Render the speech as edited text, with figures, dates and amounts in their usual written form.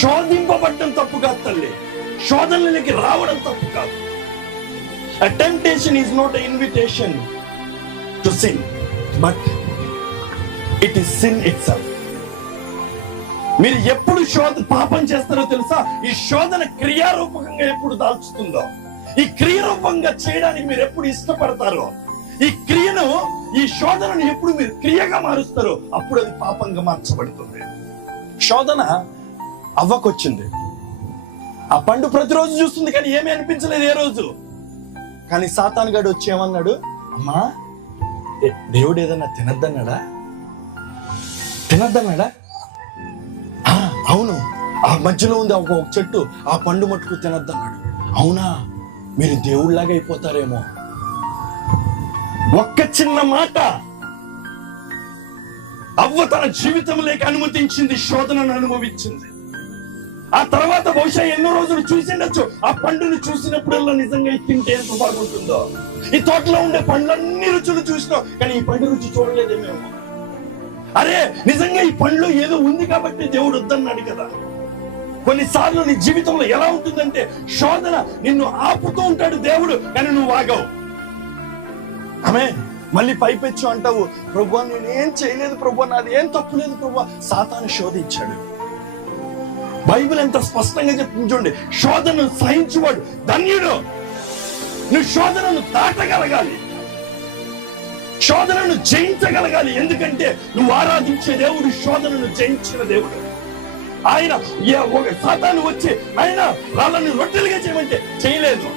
శోధింపబడటం తప్పు కాదు తల్లి, శోధనలకి రావడం తప్పు కాదు. A temptation is not an invitation to sin, but it is sin itself. మీరు ఎప్పుడు పాపం చేస్తారో తెలుసా? ఈ శోధన క్రియారూపకంగా ఎప్పుడు దాల్చుతుందో, ఈ క్రియారూపంగా చేయడానికి మీరు ఎప్పుడు ఇష్టపడతారో, ఈ క్రియను, ఈ శోధనను ఎప్పుడు మీరు క్రియగా మారుస్తారో అప్పుడు అది పాపంగా మార్చబడుతుంది. శోధన అవ్వకొచ్చింది, ఆ పండు ప్రతిరోజు చూస్తుంది కానీ ఏమీ అనిపించలేదు ఏ రోజు. కానీ సాతాను గాడు వచ్చి ఏమన్నాడు? అమ్మా, దేవుడు ఏదన్నా తినద్దన్నాడా? అవును, ఆ మధ్యలో ఉంది ఒక చెట్టు, ఆ పండు మట్టుకు తినద్దన్నాడు. అవునా, మీరు దేవుళ్ళలాగా అయిపోతారేమో. ఒక్క చిన్న మాట అవ్వ తన జీవితంలోకి అనుమతించింది, శోధనను అనుభవించింది. ఆ తర్వాత బహుశా ఎన్నో రోజులు చూసిండొచ్చు. ఆ పండును చూసినప్పుడల్లా నిజంగా తింటే ఎంత బాగుంటుందో. ఈ తోటలో ఉండే పండ్లన్నీ రుచులు చూసినాం కానీ ఈ పండు రుచి చూడలేదేమేమో. అరే, నిజంగా ఈ పండ్లు ఏదో ఉంది కాబట్టి దేవుడు వద్దన్నాడు కదా. కొన్నిసార్లు నీ జీవితంలో ఎలా ఉంటుందంటే, శోధన నిన్ను ఆపుతూ ఉంటాడు దేవుడు, కానీ నువ్వు ఆగవు. ఆమేన్. మళ్ళీ పైపెచ్చు అంటావు, ప్రభువా నేనేం చేయలేదు ప్రభువా, నాది ఏం తప్పు లేదు ప్రభువా. సాతాను శోధించాడు. బైబిల్ ఎంత స్పష్టంగా చెప్తుంది చూడండి, శోధనను సహించువాడు ధన్యుడు. నువ్వు శోధనను దాటగలగాలి, శోధనను జయించగలగాలి. ఎందుకంటే నువ్వు ఆరాధించే దేవుడు శోధనను జయించిన దేవుడు. ఆయన సాతాను వచ్చి ఆయన వాళ్ళని రొట్టెలుగా చేయమంటే చేయలేదు.